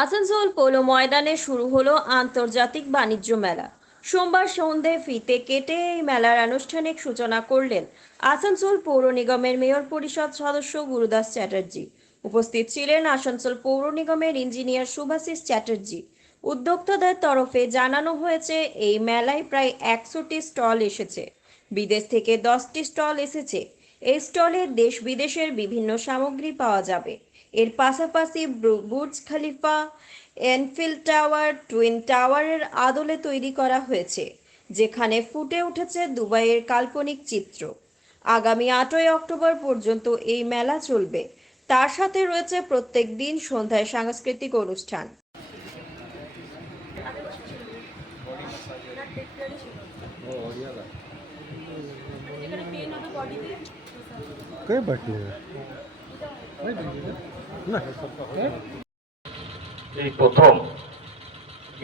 Asansol polo ময়দানে শুরু হলো আন্তর্জাতিক বাণিজ্য মেলা। সোমবার সন্ধে ফিতে কেটে এই মেলার আনুষ্ঠানিক সূচনা করলেন আসানসোল পৌর নিগমের মেয়র পরিষদ সদস্য গুরুদাস চ্যাটার্জি। উপস্থিত ছিলেন আসানসোল পৌর নিগমের ইঞ্জিনিয়ার শুভাশিস চ্যাটার্জি। উদ্যোক্তাদের তরফে জানানো হয়েছে, এই মেলায় প্রায় একশোটি স্টল এসেছে। বিদেশ থেকে দশটি স্টল এসেছে। এই স্টলে দেশ বিদেশের বিভিন্ন সামগ্রী পাওয়া যাবে। এর পাশাপাশি Bru- Burj Khalifa, Enfield tower, twin টাওয়ারের আদলে তৈরি করা হয়েছে, যেখানে ফুটে উঠেছে দুবাইয়ের কাল্পনিক চিত্র। আগামী আটই অক্টোবর পর্যন্ত এই মেলা চলবে। তার সাথে রয়েছে প্রত্যেক দিন সন্ধ্যায় সাংস্কৃতিক অনুষ্ঠান। বাকি না এই প্রথম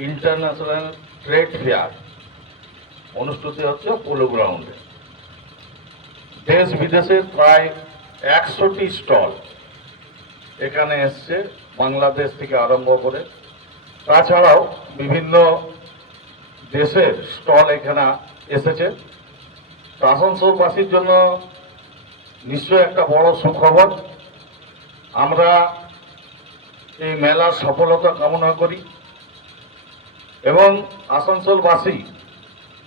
ইন্টারন্যাশনাল ট্রেড ফেয়ার অনুষ্ঠিত হচ্ছে পোলো গ্রাউন্ডে দেশ বিদেশের প্রায় একশোটি স্টল এখানে এসছে, বাংলাদেশ থেকে আরম্ভ করে। তাছাড়াও বিভিন্ন দেশের স্টল এখানে এসেছে। আসানসোলবাসীর জন্য নিশ্চয় একটা বড় সুখবর আমরা এই মেলার সফলতা কামনা করি এবং আসানসোলবাসী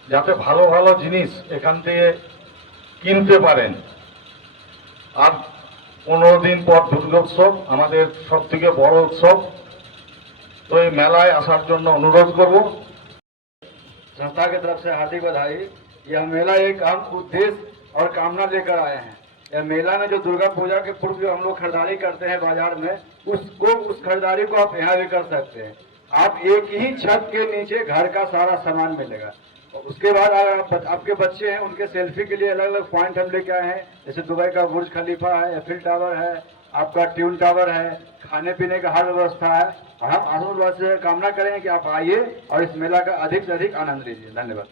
যাতে ভালো ভালো জিনিস এখান থেকে কিনতে পারেন আর পনেরো দিন পর দুর্গোৎসব আমাদের সব থেকে বড় উৎসব তো এই মেলায় আসার জন্য অনুরোধ করব संस्था की तरफ से हार्दिक बधाई यह मेला एक अहम उद्देश्य और कामना लेकर आए हैं यह मेला में जो दुर्गा पूजा के पूर्व जो हम लोग खरीदारी करते हैं बाज़ार में, उसको, उस खरीदारी को आप यहाँ भी कर सकते हैं। आप एक ही छत के नीचे घर का सारा सामान मिलेगा। उसके बाद अगर आप- आपके बच्चे हैं, उनके सेल्फी के लिए अलग अलग पॉइंट हम लेके आए हैं। जैसे दुबई का बुर्ज खलीफा है एफिल टावर है, आपका ट्यून टावर है खाने पीने का हर व्यवस्था है। हम आसनवासी से कामना करेंगे कि आप आइए और इस मेला का अधिक से अधिक आनंद लीजिए। धन्यवाद।